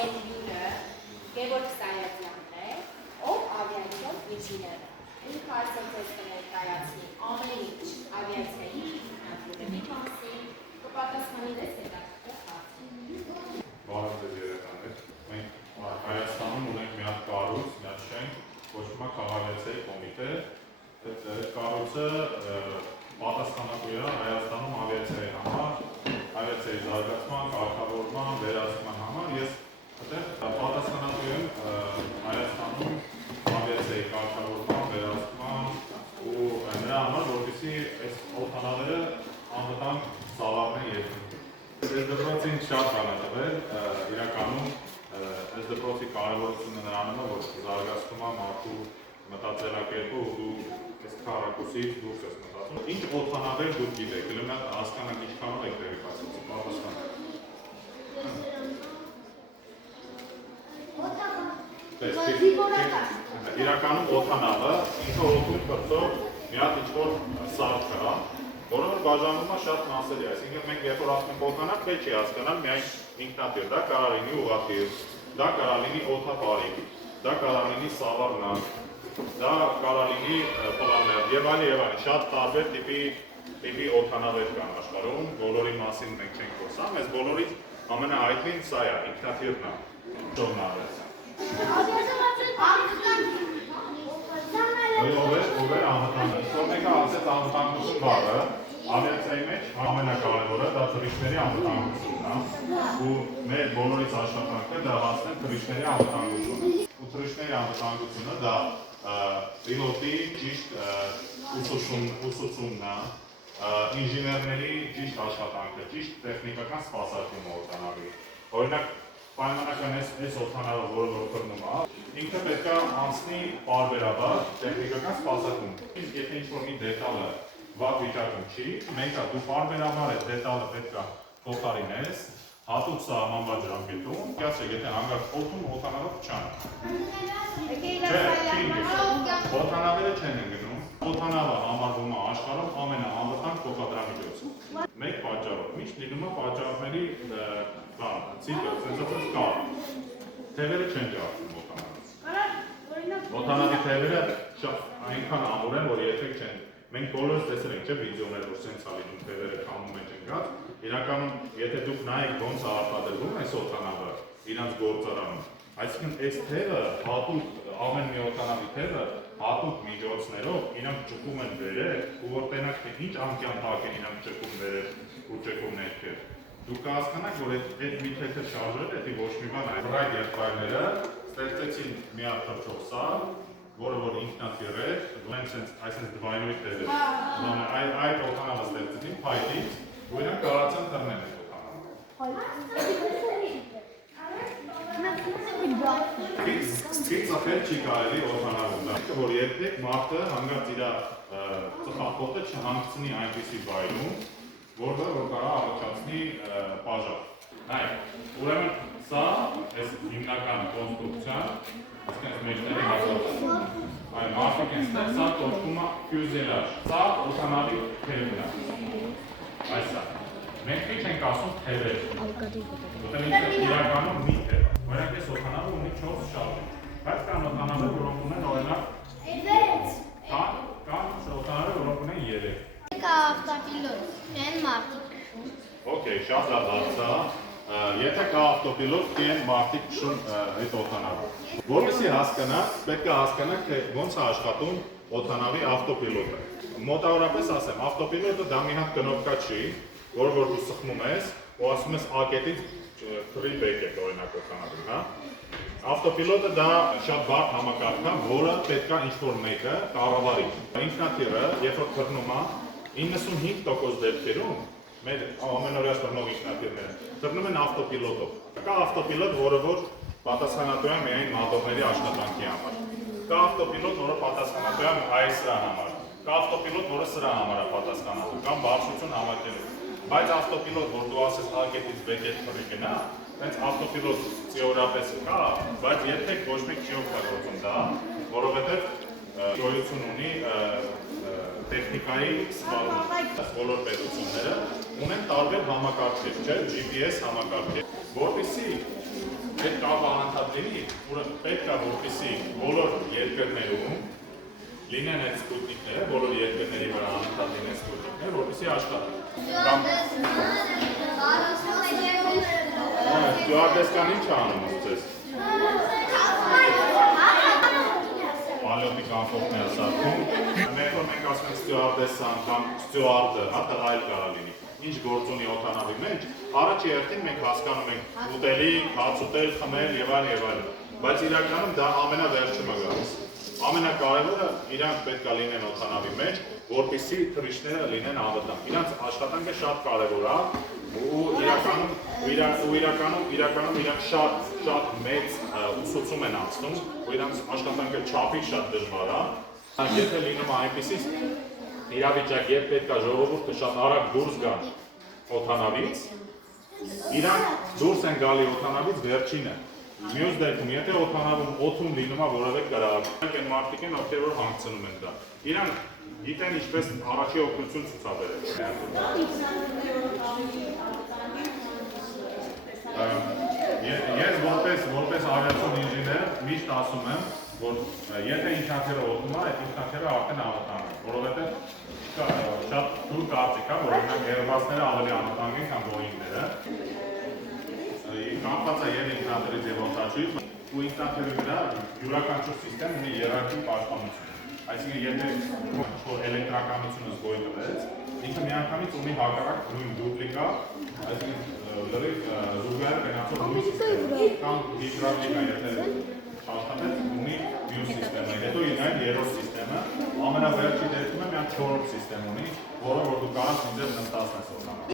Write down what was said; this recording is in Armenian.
Հենրյունը Գևորգ Սայաթյանն է, ով ավիացիոն ինժեներ է։ Ինքը այսօր ձեզ կներկայացնի ամեն ինչ ավիացիայի ինքնաթիռների մասին, կպատասխանի ձեզ հետաքրքիր հարցերին։ Բարև ձեզ երեխաներ։ Մենք Հայաստանում ունենք մի հատ կառույց, մի հատ շենք, կոչվում է Քաղաքացիայի կոմիտե։ Այդ կառույցը պատասխանատու է Հայաստանում ավիացիայի համար, ավիացիայի զարգացման, կարգավորման, վերահսկման համար։ Ես այդտեղ պատասխանատու եմ Հայաստանում ավիացիայի կարգավորման, վերահսկման ու նրա համար, որպեսզի այս օդանավերը անվտանգ ծավալեն երկրում։ Այս դպրոցին շատ բան է տվել, իրականում այս դպրոցի կարևորությունը նրանում է, որ զարգացնում է մարդու մտածելակերպը ու դու այս քառակուսից դուրս ես մտածում։ Ինչ օդանավեր դուք գիտեք, ելնա հասկանանք ինչքանով եք վերիֆացիացի, պատասխանեք։ Իրականում օդանավը ինքը օդում կրծող մի հատ ինչ-որ սարք կա, որը բաժանվում է շատ մասերի, այսինքն մենք երբ որ ասում ենք օդանավ, պետք չի հասկանալ միայն ինքնաթիռ, դա կարող լինի ուղղաթիռ, դա կարող լինի օդապարիկ, դա կարող լինի սավառնակ, դա կարող լինի պլաներ եւ այլն, շատ տարբեր տիպի օդանավեր կան աշխարհում, բոլորի մասին մենք չենք խոսում, այս բոլորից ամենահայտնին սա է, ինքնաթիռն է, ճոմնավը։ Ով է անվտանգ։ Որ մեկը ասեց անվտանգություն բառը, ավիացիայի մեջ ամենակարևորը դա թռիչքների անվտանգությունն է, ու մեր բոլորիս աշխատանքը դա հասնել թռիչքների անվտանգություն։ Ու թռիչքների անվտանգությունը դա պիլոտի ճիշտ ուսուցումն է, ինժեներների ճիշտ աշխատանքը, ճիշտ տեխնիկական սպասարկումը օդանավի։ Օրինակ պայմանական այս օդանավը, որը որ կրնում է, ինքը պետք է անցնի պարբերաբար տեխնիկական սպասարկում։ Իսկ եթե ինչ-որ մի դետալը վատ վիճակում չի, մենք դու պարբերաբար այդ դետալը պետք է փոխարինես, հատուկ սահմանված ժամկետում, եթե հանգարց օդում օդանավը փչանում։ Օդանավերը չեն ընկնում, օդանավը համարվում է աշխարհում ամենաանվտանգ փոխադրամիջոցը։ Մեկ պատճառով, միշտ լինում է պատճառների ցիկլ, սենսացիոն կա։ Թևերը չեն ջարդում օդանավից։ Օդանավի թևերը այնքան ամուր են, որ երբեք չեն։ Մենք բոլորս տեսել ենք, չէ՞, վիդեոներ, որ սենց է լինում, թևերը քամում են չընկած։ Իրականում, եթե դուք նայեք ոնց է արտադրվում այս օդանավը իրանց գործարանում, այսինքն այս թևը հատուկ ամեն մի օդանավի թևը հատուկ միջոցներով իրանք ճկում են վերև, ու որ տենակ թե ինչ անկյան տակ են իրանք ճկում վերև ու ճկում ներքև։ Դուք կհասկանաք, որ այդ մի թեթը շարժել է, ոչ մի բան այլ։ Այդ եղբայրները ստեղծեցին մի հատ թռչող սարք, որը որ ինքնաթիռ էր, այսպես դվայնոյի թև էր։ Այդ օդանավը ստեղծեցին փայտից, ու իրանք կարողացան թռնել այդ օդանավը։ Ծխել չի կարելի օդանավում, որ երբեք մարդը հանգարց իր ծխախոտը չհանգցնի այնպիսի վայրում, որը որ կարող առաջացնի բաժան։ Նայեք, ուրեմն սա այս հիմնական կոնստրուկցիան, այսինքն մեջտեղի հատվածը։ Այո, մարդիկ են ստեղ, սա կոչվում է ֆյուզելաժ, սա օդանավի թևն է։ Այս է։ Մենք ինչ ենք ասում թևեր։ Որտեղ ինքը իրականում մի թև է։ Օրինակ այս օդանավը ունի 4 շարժ։ Բայց կան օդանավեր, որոնք ունեն օրինակ 6։ Կան օդանավեր, որոնք ունեն 3։ Կա ավտոպիլոտ, են մարդիկ։ Okay, շատ լավ հարցա։ Եթե կա ավտոպիլոտ, կեն մարդիկ քշում այդ օդանավը։ Որպեսզի հասկանաք, պետք է հասկանաք, թե ոնց է աշխատում օդանավի ավտոպիլոտը։ Մոտավորապես ասեմ, ավտոպիլոտը դա մի հատ կնոպկա չի, որը որ դու սխմում ես, ու ասում ես A-կետից թռի B-կետ օրինակ օդանավին, հա։ Ավտոպիլոտը դա շատ բարդ համակարգ է, որը պետք է ինչ-որ մեկը կառավարի։ Ինքնաթիռը, երբ որ թռնում է, 95% դեպքերում մեր ամենօրյա թռնող ինքնաթիռները թռնում են ավտոպիլոտով։ Կա ավտոպիլոտ, որը որ պատասխանատու է միայն մատորների աշխատանքի համար։ Կա ավտոպիլոտ, որը պատասխանատու է այս սրան համար։ Կա ավտոպիլոտ, որը սրա համար է պատասխանատու, կամ բարձրություն համակերպելու։ Բայց ավտոպիլոտ, որ դու ասես A-կետից B-կետ թռի գնա, հենց ավտոպիլոտ թեորիապես կա, բայց երբեք ոչ մեկ չի օգտագործում դա, որովհետև գոյություն ունի տեխնիկայի սպառում։ Բոլոր պետությունները ունեն տարբեր համակարգեր, չէ՞, GPS համակարգեր, որպեսզի այդ կապը անընդհատ լինի, պետք է որպեսզի բոլոր երկրներում լինեն այդ սպուտնիկները, բոլոր երկրների վրա անընդհատ լինեն սպուտնիկներ, որպեսզի աշխատեն։ Ստյուարդեսկան ինչ անում ուսցես։ Ալյոտի կամֆորտն է սարքում։ Մենք ասում ենք ստյուարդեսան կամ ստյուարդը, հա տղայել կարա լինի։ Ինչ գործ ունի օդանավի մեջ, առաջի հերթին մենք հասկանում ենք ուտելիք, հաց ուտել, խմել եւ այլն։ Բայց իրականում դա ամենավերջումը գալիս։ Ամենակարևորը իրանք պետք է լինեն օդանավի մեջ, որպեսզի թռիչքները լինեն անվտանգ։ Իրանք աշխատանքը շատ կարևոր է ու իրականում իրանք շատ մեծ ուսուցում են անցնում, ու իրանք աշխատանքը չափից շատ դժվար է։ Եթե լինում է այնպիսի իրավիճակ, երբ պետք է ժողովուրդը շատ արագ դուրս գա օդանավից, իրանք դուրս են գալի օդանավից վերջինը։ Մյուս դեպքում, եթե օդանավում օդում լինում է որևէ կրակ, իրանք են մարդիկ են, ովքեր որ հանգցնում են դա։ Իրանք գիտեն ինչպես առաջի օգնություն ցուցաբերել։ Ես որպես ավիացիոն ինժեներ միշտ ասում եմ, որ եթե ինքնաթիռը օդում է, այդ ինքնաթիռը արդեն անվտանգ է, որովհետև շատ թույլ կարծիք է, որ օրինակ Airbus-ները ավելի անվտանգ են, քան Boeing-ները։ Կապված է եւ ինքնաթիռից եւ օդաչուից, ու ինքնաթիռի վրա յուրաքանչյուր սիստեմ ունի երարխիկ պաշտպանություն։ Այսինքն եթե էլեկտրականությունը զգոյ տվեց, ինքը միանգամից ունի հակառակ նույն դուպլիկատ, այսինքն լրիվ զուգահեռ գնացող նույն սիստեմ, կամ հիդրավլիկա եթե աշխատեց ունի մյուս սիստեմը, հետո այն երրորդ սիստեմը, ամենավերջի դեպքում միայն չորրորդ սիստեմ ունի, որը որ դու կարաս ինձ նստացնես օդանավ։